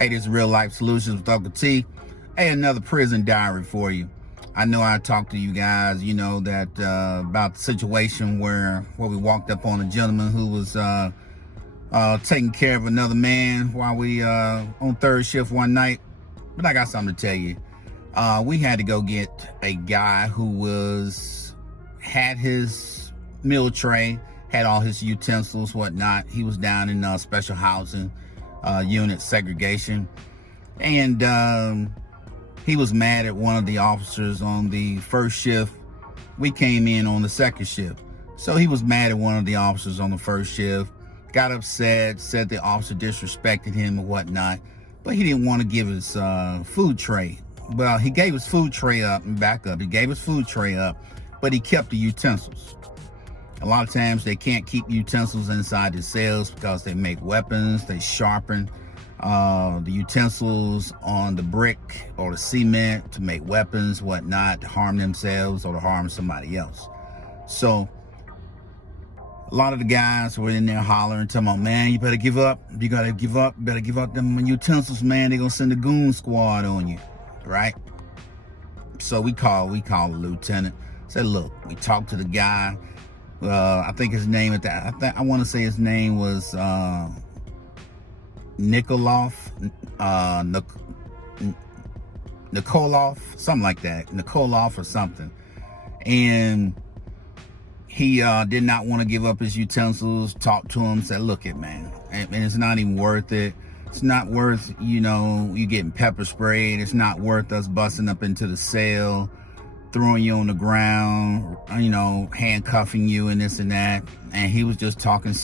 Hey, this is Real Life Solutions with Uncle T. Hey, another prison diary for you. I know I talked to you guys, that about the situation where we walked up on a gentleman who was taking care of another man while we on third shift one night. But I got something to tell you. We had to go get a guy who had his meal tray, had all his utensils, whatnot. He was down in special housing unit segregation, and he was mad at one of the officers on the first shift. We came in on the second shift, so he was mad at one of the officers on the first shift, got upset, said the officer disrespected him and whatnot, but he didn't want to give his food tray. Well, he gave his food tray up and back up. He gave his food tray up, but he kept the utensils. A lot of times they can't keep utensils inside the cells because they make weapons, they sharpen the utensils on the brick or the cement to make weapons, whatnot, to harm themselves or to harm somebody else. So a lot of the guys were in there hollering, talking about, man, you better give up. You gotta give up. You better give up them utensils, man. They're gonna send a goon squad on you, right? So we called the lieutenant. Said, look, we talked to the guy. I think his name I want to say his name was Nikolov, something like that, Nikolov or something. And he did not want to give up his utensils. Talked to him, said, look it, man, and it's not even worth it. It's not worth, you getting pepper sprayed. It's not worth us busting up into the cell, throwing you on the ground, handcuffing you and this and that. And he was just talking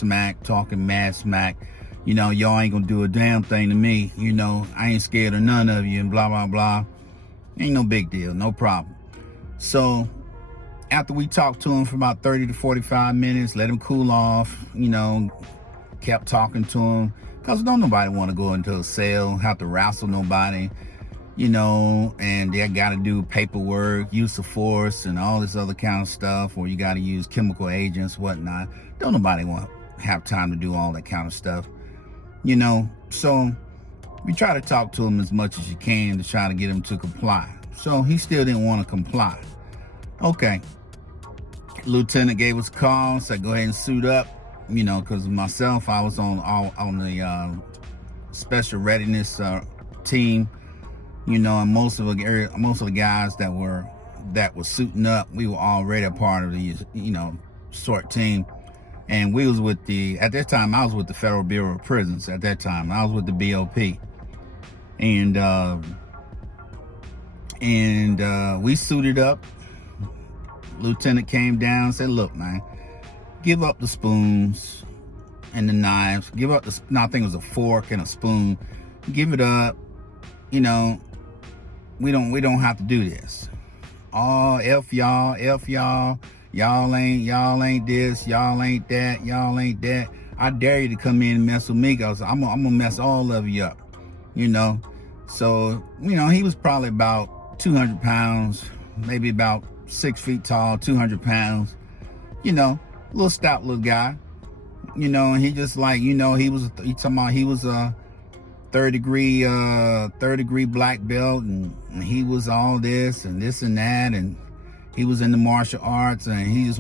mad smack. Y'all ain't gonna do a damn thing to me. I ain't scared of none of you and blah, blah, blah. Ain't no big deal, no problem. So after we talked to him for about 30 to 45 minutes, let him cool off, kept talking to him. Because don't nobody want to go into a cell, have to wrestle nobody, and they got to do paperwork, use of force, and all this other kind of stuff, or you got to use chemical agents, whatnot. Don't nobody want to have time to do all that kind of stuff, So we try to talk to him as much as you can to try to get him to comply. So he still didn't want to comply. Okay. Lieutenant gave us a call, said go ahead and suit up, because myself, I was on the special readiness team. And most of the guys that were suiting up, we were already a part of the SORT team, and we was at that time I was with the Federal Bureau of Prisons. At that time I was with the BOP, and we suited up. Lieutenant came down and said, look, man, give up the spoons and the knives, give up I think it was a fork and a spoon, give it up. We don't have to do this. Oh, F y'all, y'all ain't this, y'all ain't that, y'all ain't that. I dare you to come in and mess with me, because I'm gonna mess all of you up, So, he was probably about 200 pounds, maybe about 6 feet tall, 200 pounds, little stout little guy, and he just like, he was a third degree black belt, and he was all this and that, and he was in the martial arts, and he was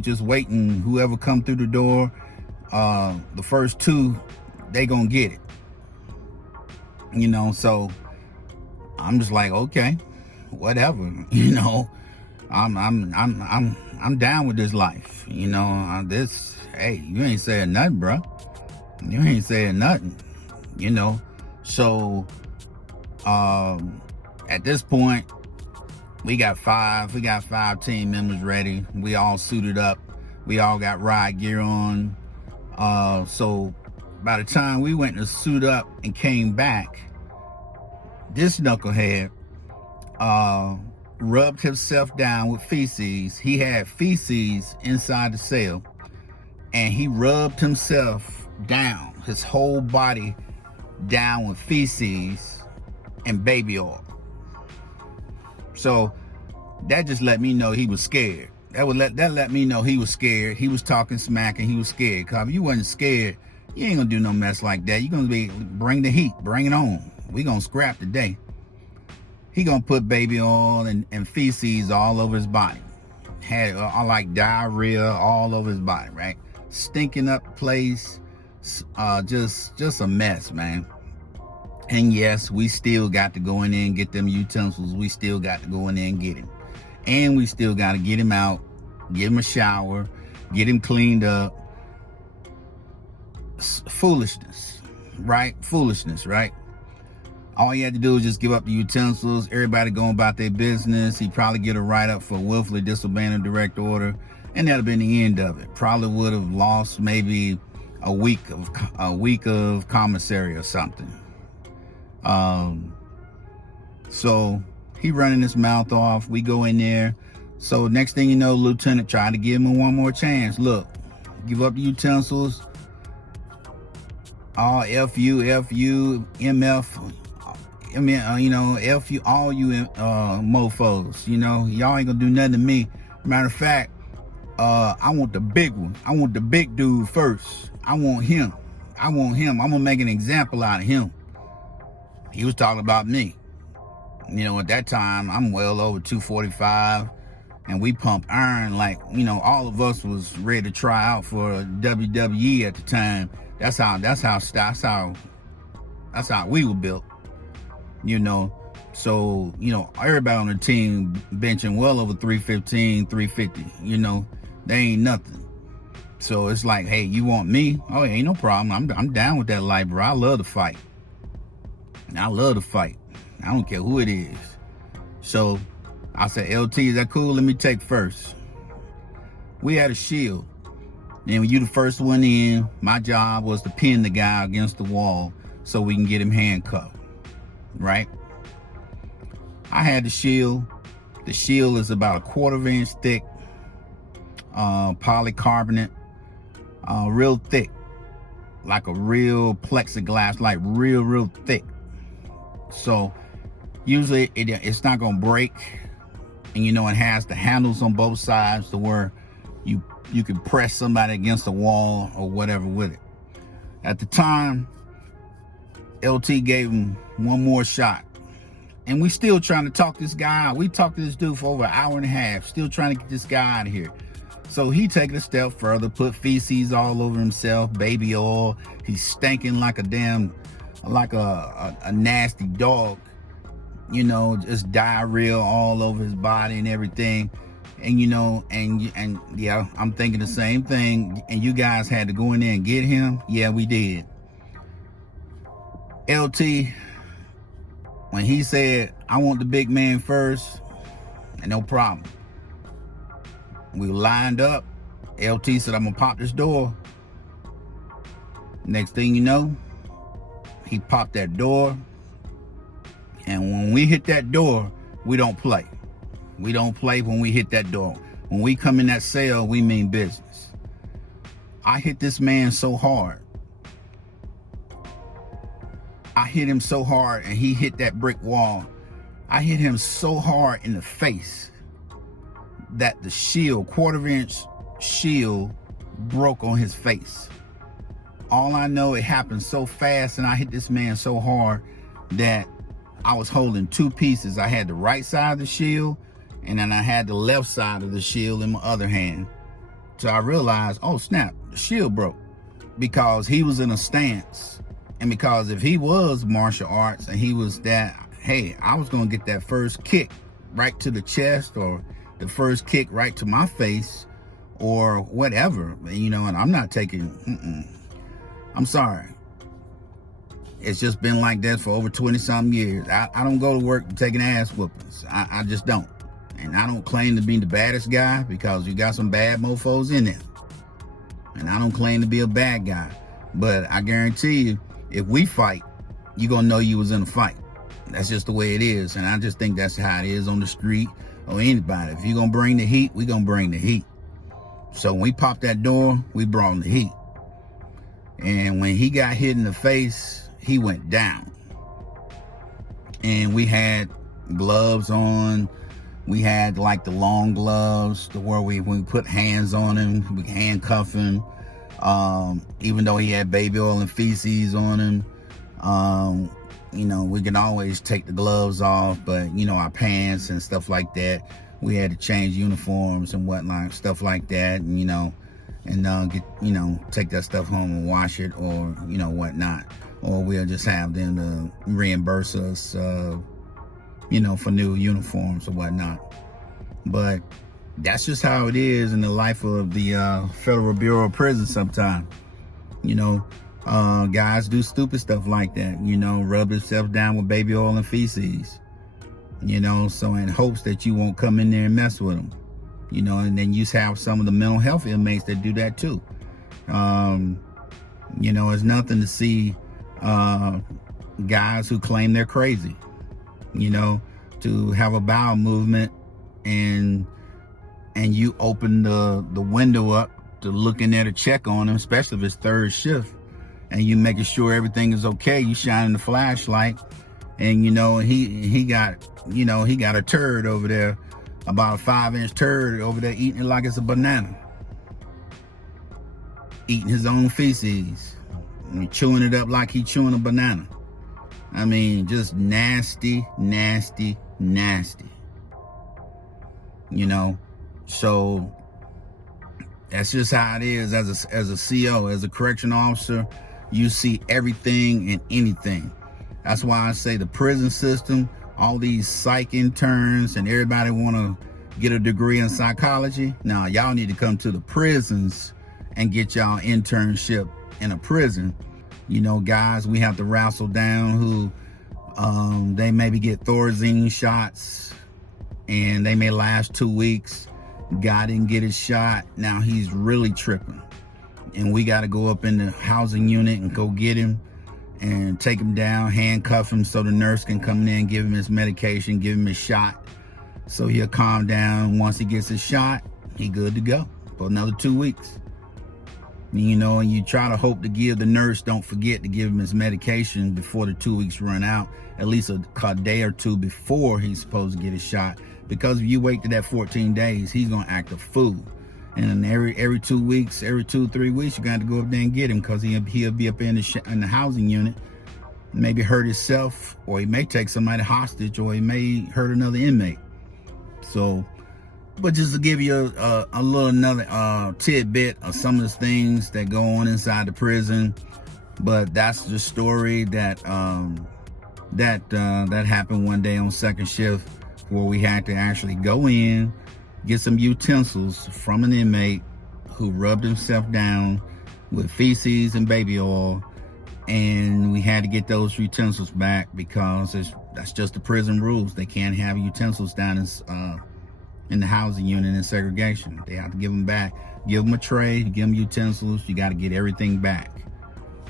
just waiting whoever come through the door, the first two, they gonna get it, so I'm just like, okay, whatever, I'm down with this life, hey, you ain't saying nothing, bro. You ain't saying nothing. So at this point we got five team members ready. We all suited up, we all got riot gear on. So by the time we went to suit up and came back, this knucklehead rubbed himself down with feces. He had feces inside the cell, and he rubbed himself down, his whole body down with feces and baby oil. So that just let me know he was scared. That let me know he was scared. He was talking smack and he was scared. Cause if you wasn't scared, You ain't gonna do no mess like that. You're gonna bring the heat, bring it on. We gonna scrap today. He gonna put baby oil and feces all over his body. Had like diarrhea all over his body, right? Stinking up place, just a mess, man. And yes, we still got to go in there and get them utensils. We still got to go in there and get him. And we still got to get him out, give him a shower, get him cleaned up. Foolishness, right? Foolishness, right? All you had to do was just give up the utensils. Everybody going about their business. He'd probably get a write-up for willfully disobeying a direct order, and that'd have been the end of it. Probably would have lost maybe a week of commissary or something. So he running his mouth off. We go in there. So next thing you know, Lieutenant tried to give him one more chance. Look, give up the utensils. All FU, MF. I mean, F you, all you mofos, y'all ain't gonna do nothing to me. Matter of fact, I want the big one. I want the big dude first. I want him. I'm gonna make an example out of him. He was talking about me. At that time, I'm well over 245, and we pump iron like, all of us was ready to try out for WWE at the time. That's how we were built. So everybody on the team benching well over 315, 350. They ain't nothing. So it's like, hey, you want me? Oh, ain't no problem. I'm down with that life, bro. I love to fight. I don't care who it is. So I said, LT, is that cool? Let me take first. We had a shield. And when you the first one in, my job was to pin the guy against the wall so we can get him handcuffed. Right? I had the shield. The shield is about 1/4 inch thick, polycarbonate, real thick, like a real plexiglass, like real thick. So usually it's not gonna break, and it has the handles on both sides to where you can press somebody against the wall or whatever with it. At the time, LT gave him one more shot. And we still trying to talk this guy out. We talked to this dude for over an hour and a half, still trying to get this guy out of here. So he taking a step further, put feces all over himself, baby oil. He's stinking like a nasty dog. Just diarrhea all over his body and everything. And and yeah, I'm thinking the same thing. And you guys had to go in there and get him? Yeah, we did. LT, when he said, I want the big man first, and no problem. We lined up. LT said, I'm gonna pop this door. Next thing you know, he popped that door. And when we hit that door, we don't play. We don't play when we hit that door. When we come in that cell, we mean business. I hit this man so hard. I hit him so hard, and he hit that brick wall. I hit him so hard in the face that the shield, 1/4 inch shield, broke on his face. All I know, it happened so fast, and I hit this man so hard that I was holding two pieces. I had the right side of the shield, and then I had the left side of the shield in my other hand. So I realized, oh snap, the shield broke, because he was in a stance. And because if he was martial arts and he was that, hey, I was gonna get that first kick right to the chest, or the first kick right to my face, or whatever, and I'm not taking, I'm sorry. It's just been like that for over 20-something years. I don't go to work taking ass whoopings. I just don't. And I don't claim to be the baddest guy, because you got some bad mofos in there. And I don't claim to be a bad guy. But I guarantee you, if we fight, you're going to know you was in a fight. That's just the way it is. And I just think that's how it is on the street or anybody. If you're going to bring the heat, we're going to bring the heat. So when we popped that door, we brought the heat. And when he got hit in the face, he went down. And we had gloves on. We had like the long gloves to where when we put hands on him, we handcuff him. Even though he had baby oil and feces on him, you know, we can always take the gloves off, but you know, our pants and stuff like that, we had to change uniforms and whatnot, stuff like that, and you know, and get, you know, take that stuff home and wash it, or you know, whatnot, or we'll just have them to reimburse us, you know, for new uniforms or whatnot. But that's just how it is in the life of the Federal Bureau of Prisons sometimes. You know, guys do stupid stuff like that, you know, rub themselves down with baby oil and feces, you know, so in hopes that you won't come in there and mess with them, you know. And then you have some of the mental health inmates that do that too. You know, it's nothing to see guys who claim they're crazy, you know, to have a bowel movement and you open the window up to look in there to check on him, especially if it's third shift, and you making sure everything is okay. You shining the flashlight, and you know, he got, you know, he got a turd over there, about a 5-inch turd over there, eating it like it's a banana, eating his own feces and chewing it up like he chewing a banana. I mean, just nasty, nasty, nasty, you know. So that's just how it is as a CO, as a correction officer. You see everything and anything. That's why I say the prison system, all these psych interns and everybody want to get a degree in psychology. Now, y'all need to come to the prisons and get y'all internship in a prison. You know, guys we have to wrestle down who they maybe get Thorazine shots and they may last 2 weeks. Guy didn't get his shot. Now he's really tripping. And we got to go up in the housing unit and go get him and take him down, handcuff him so the nurse can come in and give him his medication, give him his shot, so he'll calm down. Once he gets his shot, he good to go for another 2 weeks. You know, and you try to hope to give the nurse, don't forget to give him his medication before the 2 weeks run out, at least a day or two before he's supposed to get his shot. Because if you wait to that 14 days, he's gonna act a fool. And every 2 weeks, every 2-3 weeks, you got to go up there and get him, because he'll be up in the housing unit, maybe hurt himself, or he may take somebody hostage, or he may hurt another inmate. So, but just to give you a little another tidbit of some of the things that go on inside the prison. But that's the story that that happened one day on second shift, where we had to actually go in, get some utensils from an inmate who rubbed himself down with feces and baby oil, and we had to get those utensils back, because that's just the prison rules. They can't have utensils down in the housing unit in segregation. They have to give them back. Give them a tray, give them utensils. You got to get everything back,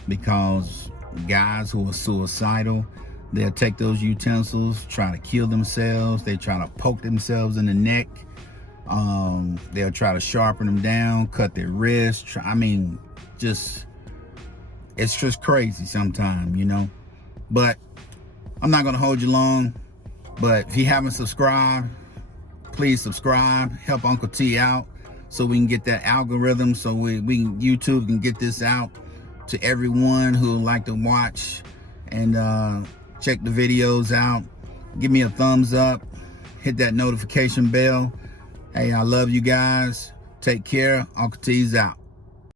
because guys who are suicidal, they'll take those utensils, try to kill themselves. They try to poke themselves in the neck. They'll try to sharpen them down, cut their wrists. I mean, it's just crazy sometimes, you know. But I'm not going to hold you long. But if you haven't subscribed, please subscribe. Help Uncle T out so we can get that algorithm, so YouTube can get this out to everyone who would like to watch and check the videos out. Give me a thumbs up. Hit that notification bell. Hey, I love you guys. Take care. Uncle T's out.